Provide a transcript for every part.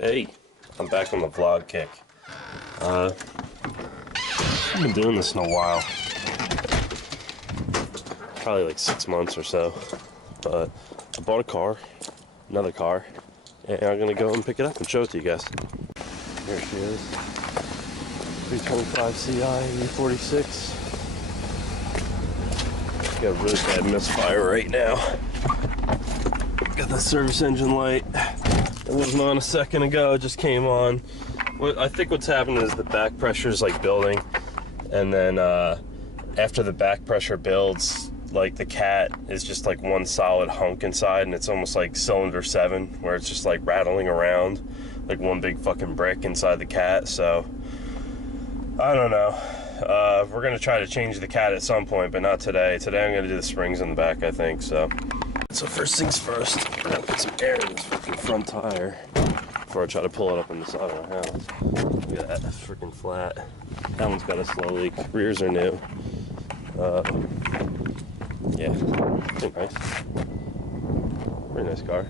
Hey, I'm back on the vlog kick. I've been doing this in a while. Probably like 6 months or so. But I bought a car, another car, and I'm gonna go and pick it up and show it to you guys. Here she is. 325 CI E46. Got a really bad misfire right now. Got the service engine light. It wasn't on a second ago, it just came on. I think what's happened is the back pressure is like building, and then after the back pressure builds, like the cat is just like one solid hunk inside, and it's almost like cylinder 7, where it's just like rattling around like one big fucking brick inside the cat. So I don't know. We're gonna try to change the cat at some point, but not today. Today I'm gonna do the springs in the back, I think. So first things first, I'm gonna put some air in this freaking front tire before I try to pull it up on the side of my house. Look at that, freaking flat. That one's got a slow leak. Rears are new. Yeah, pretty nice. Pretty nice car.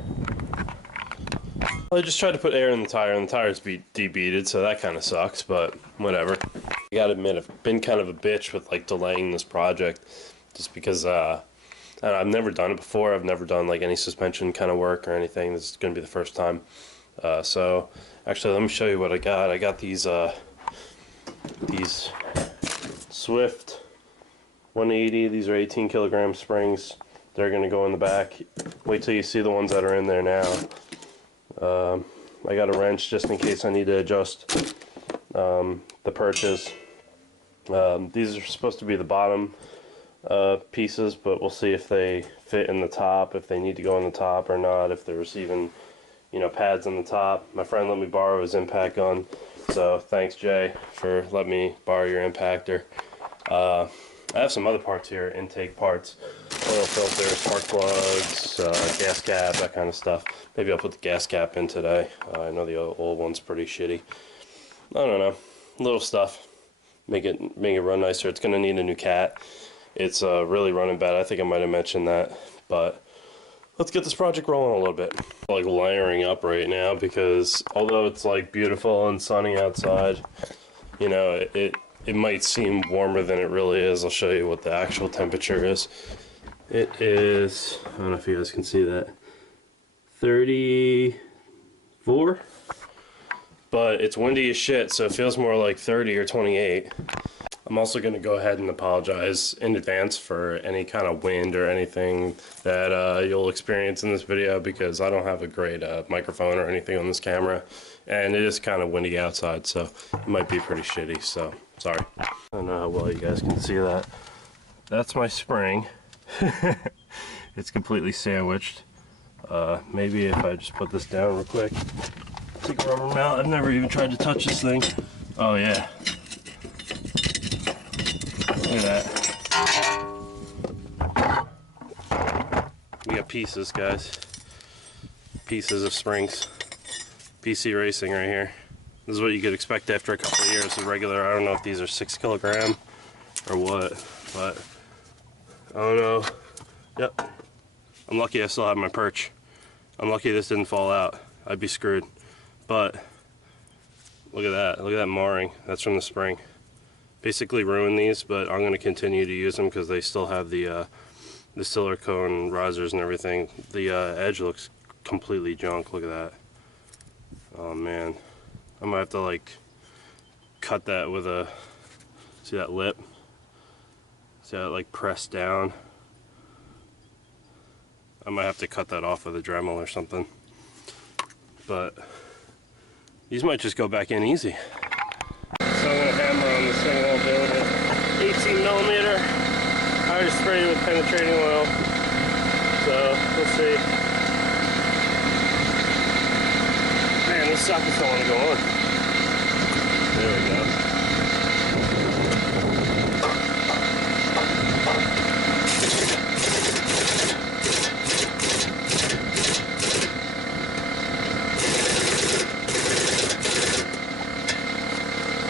I just tried to put air in the tire, and the tire's debeaded, so that kind of sucks, but whatever. I gotta admit, I've been kind of a bitch with like delaying this project, just because I've never done it before. I've never done like any suspension kind of work or anything. This is gonna be the first time. So actually, let me show you what I got. I got these Swift 180. These are 18 kilogram springs. They're gonna go in the back. Wait till you see the ones that are in there now. I got a wrench just in case I need to adjust the perches. These are supposed to be the bottom pieces, but we'll see if they fit in the top, if they need to go in the top or not, if there's even, you know, pads on the top. My friend let me borrow his impact gun, so thanks Jay for letting me borrow your impactor. I have some other parts here, intake parts, oil filters, spark plugs, gas cap, that kind of stuff. Maybe I'll put the gas cap in today. I know the old one's pretty shitty. I don't know, little stuff, make it run nicer. It's gonna need a new cat. It's really running bad. I think I might have mentioned that, but let's get this project rolling a little bit. Like layering up right now, because although it's like beautiful and sunny outside, you know, it might seem warmer than it really is. I'll show you what the actual temperature is. It is, I don't know if you guys can see that, 34, but it's windy as shit, so it feels more like 30 or 28. I'm also going to go ahead and apologize in advance for any kind of wind or anything that you'll experience in this video, because I don't have a great microphone or anything on this camera, and it is kind of windy outside, so it might be pretty shitty, so sorry. I don't know how well you guys can see that. That's my spring. It's completely sandwiched. Maybe if I just put this down real quick, take a rubber mount. I've never even tried to touch this thing. Oh yeah. Look at that. We got pieces, guys. Pieces of springs. PC Racing right here. This is what you could expect after a couple of years of regular. I don't know if these are 6 kilogram or what, but I don't know. Yep. I'm lucky I still have my perch. I'm lucky this didn't fall out. I'd be screwed. But look at that. Look at that marring. That's from the spring. Basically ruined these, but I'm going to continue to use them because they still have the silicone risers and everything. The edge looks completely junk. Look at that. Oh man, I might have to like cut that with a, see that lip? See how it like pressed down? I might have to cut that off with a Dremel or something. But these might just go back in easy. So I'm gonna hammer on this thing while doing it. 18 millimeter. I already sprayed it with penetrating oil. So we'll see. Man, these sockets don't want to go on. There we go.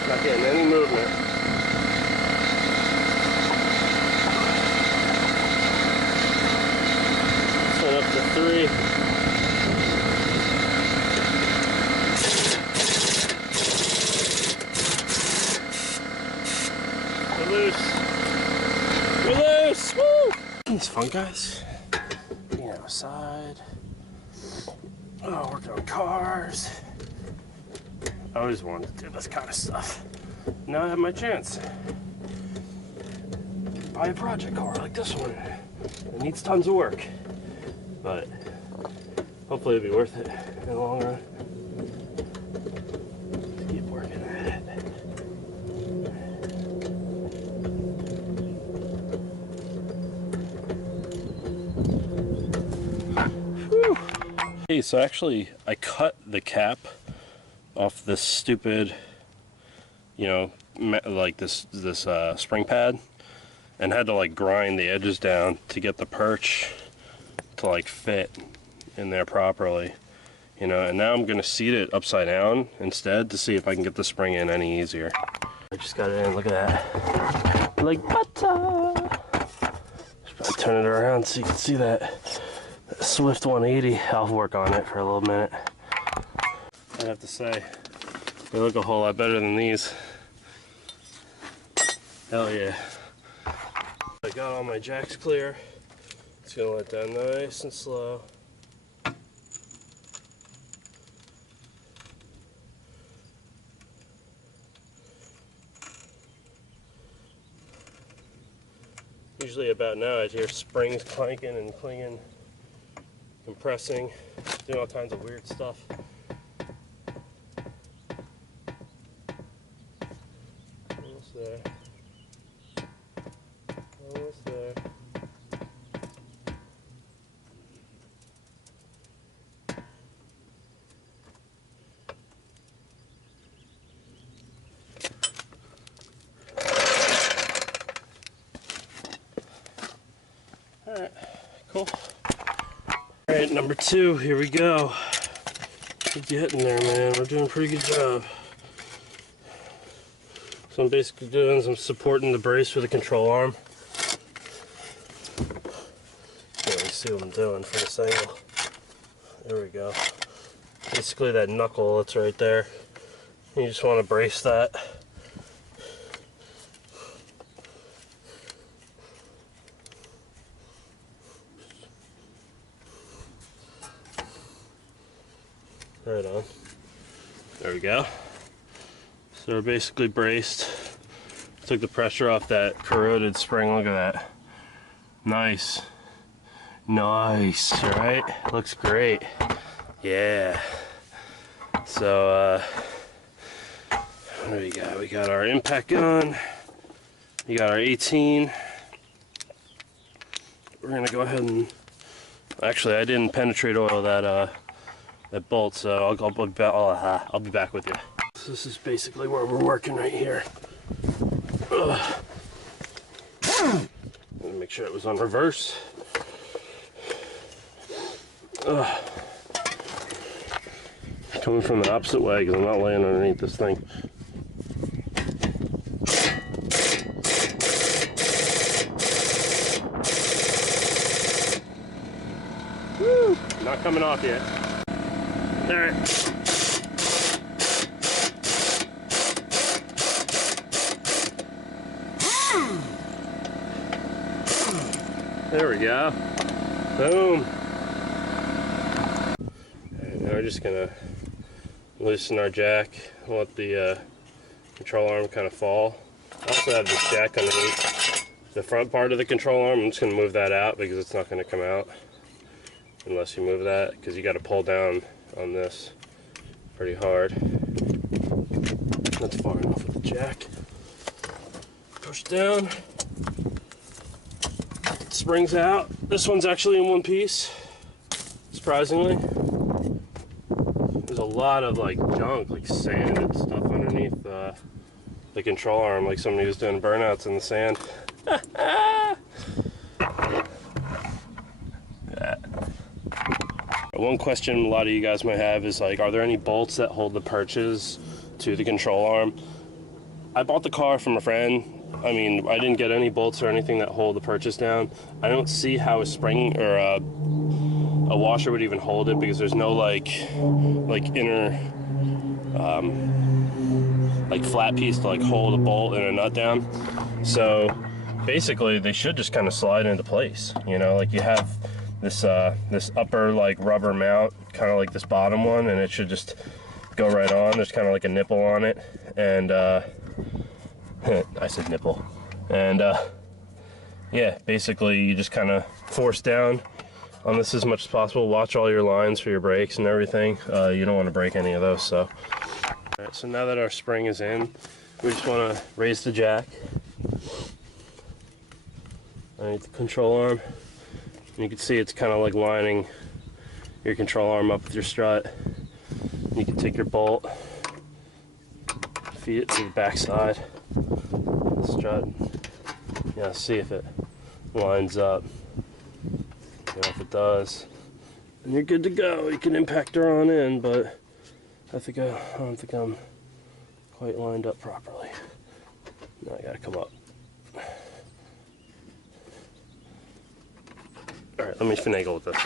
Not getting any movement. Turn up to 3. fun, guys. Being outside. Oh, working on cars. I always wanted to do this kind of stuff. Now I have my chance. Buy a project car like this one. It needs tons of work, but hopefully it'll be worth it in the long run. Keep working at it. Whew. Hey, so actually I cut the cap off this stupid, you know, like this spring pad, and had to like grind the edges down to get the perch to like fit in there properly, you know. And now I'm gonna seat it upside down instead to see if I can get the spring in any easier. I just got it in. Look at that, like butter. Just probably turn it around so you can see that Swift 180. I'll work on it for a little minute. I have to say, they look a whole lot better than these. Hell yeah. I got all my jacks clear. It's gonna let down nice and slow. Usually about now I'd hear springs clanking and clinging, compressing, doing all kinds of weird stuff. Almost there. Almost there. Alright, cool. Alright, number 2, here we go. We're getting there, man. We're doing a pretty good job. So I'm basically doing some supporting the brace for the control arm. Can't really see what I'm doing from this angle. There we go. Basically that knuckle that's right there. You just want to brace that. Right on. There we go. So we're basically braced. Took the pressure off that corroded spring. Look at that. Nice. Nice, right? Looks great. Yeah. So, what do we got? We got our impact gun. We got our 18. We're gonna go ahead and... Actually, I didn't penetrate oil that bolt, so I'll be back with you. So this is basically where we're working right here. Make sure it was on reverse. Coming from the opposite way because I'm not laying underneath this thing. Woo! Not coming off yet. Alright. There we go. Boom. Alright, now we're just gonna loosen our jack. Let the control arm kind of fall. I also have this jack underneath the front part of the control arm. I'm just gonna move that out because it's not gonna come out unless you move that, because you got to pull down on this pretty hard. That's far enough with the jack. Push down. Springs out. This one's actually in one piece, surprisingly. There's a lot of like junk, like sand and stuff underneath the control arm, like somebody was doing burnouts in the sand. One question a lot of you guys might have is like, are there any bolts that hold the perches to the control arm? I bought the car from a friend. I mean, I didn't get any bolts or anything that hold the perches down. I don't see how a spring or a washer would even hold it, because there's no like inner like flat piece to like hold a bolt and a nut down. So basically they should just kind of slide into place. You know, like you have this this upper like rubber mount, kind of like this bottom one, and it should just go right on. There's kind of like a nipple on it, and I said nipple, and yeah, basically you just kind of force down on this as much as possible. Watch all your lines for your brakes and everything. You don't want to break any of those. So, all right, so now that our spring is in, we just want to raise the jack underneath the control arm. And you can see it's kind of like lining your control arm up with your strut. You can take your bolt, feed it to the back side of the strut. Yeah, see if it lines up. You know, if it does, then you're good to go. You can impact her on in, but I don't think I'm quite lined up properly. Now I gotta come up. Alright, let me finagle with this.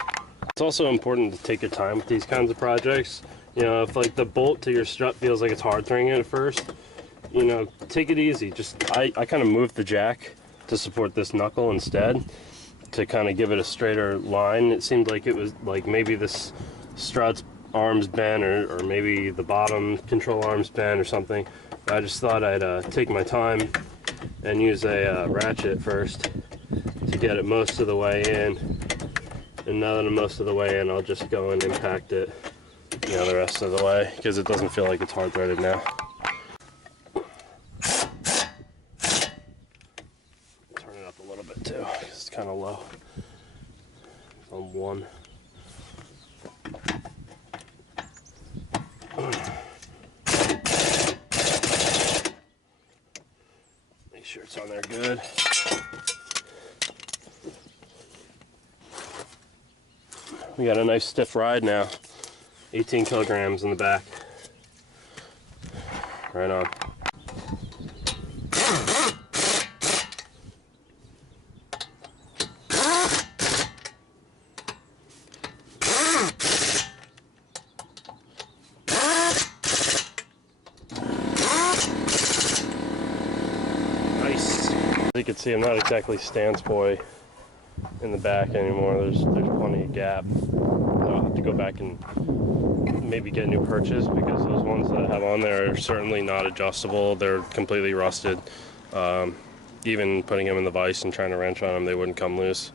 It's also important to take your time with these kinds of projects. You know, if like the bolt to your strut feels like it's hard throwing it at first, you know, take it easy. I kind of moved the jack to support this knuckle instead, to kind of give it a straighter line. It seemed like it was like maybe this strut's arms bent, or maybe the bottom control arms bent or something. I just thought I'd take my time and use a ratchet first to get it most of the way in. And now that I'm most of the way in, I'll just go and impact it, you know, the rest of the way, because it doesn't feel like it's hard threaded now. Turn it up a little bit too, because it's kind of low. On one. Make sure it's on there good. We got a nice stiff ride now. 18 kilograms in the back. Right on. Nice. As you can see, I'm not exactly stance boy in the back anymore. There's plenty of gap. I'll have to go back and maybe get new perches, because those ones that I have on there are certainly not adjustable. They're completely rusted. Even putting them in the vise and trying to wrench on them, they wouldn't come loose.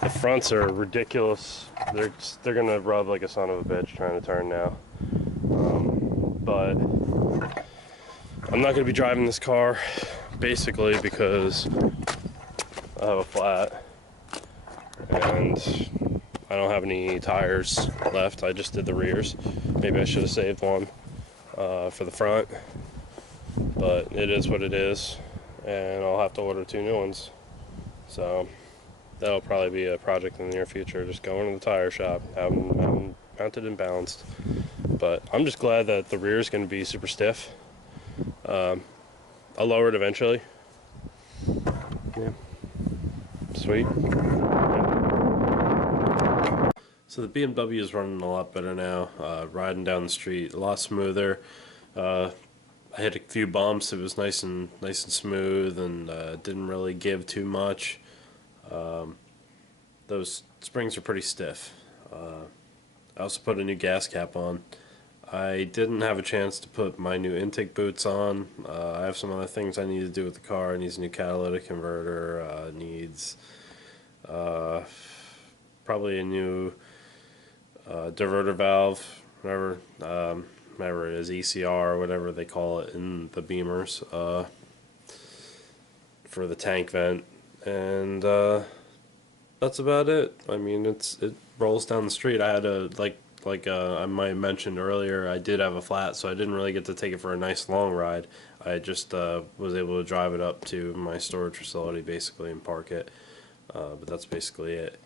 The fronts are ridiculous. They're gonna rub like a son of a bitch trying to turn now. But I'm not gonna be driving this car, basically because I have a flat and I don't have any tires left. I just did the rears. Maybe I should have saved one for the front, but it is what it is, and I'll have to order 2 new ones. So that'll probably be a project in the near future, just going to the tire shop, have them mounted and balanced. But I'm just glad that the rear is going to be super stiff. I'll lower it eventually. Yeah. Sweet. So the BMW is running a lot better now. Riding down the street a lot smoother. I hit a few bumps. It was nice and smooth, and didn't really give too much. Those springs are pretty stiff. I also put a new gas cap on. I didn't have a chance to put my new intake boots on. I have some other things I need to do with the car. It needs a new catalytic converter. Needs probably a new diverter valve, whatever it is, ECR or whatever they call it in the Beamers, for the tank vent, and that's about it. I mean, it rolls down the street. I had a I might have mentioned earlier, I did have a flat, so I didn't really get to take it for a nice long ride. I just was able to drive it up to my storage facility basically and park it, but that's basically it.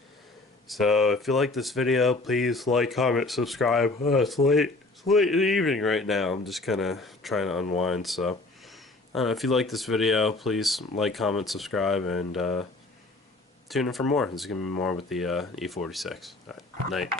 So if you like this video, please like, comment, subscribe. It's late in the evening right now. I'm just kind of trying to unwind. So I don't know, if you like this video, please like, comment, subscribe, and tune in for more. There's gonna be more with the E46. All right, night.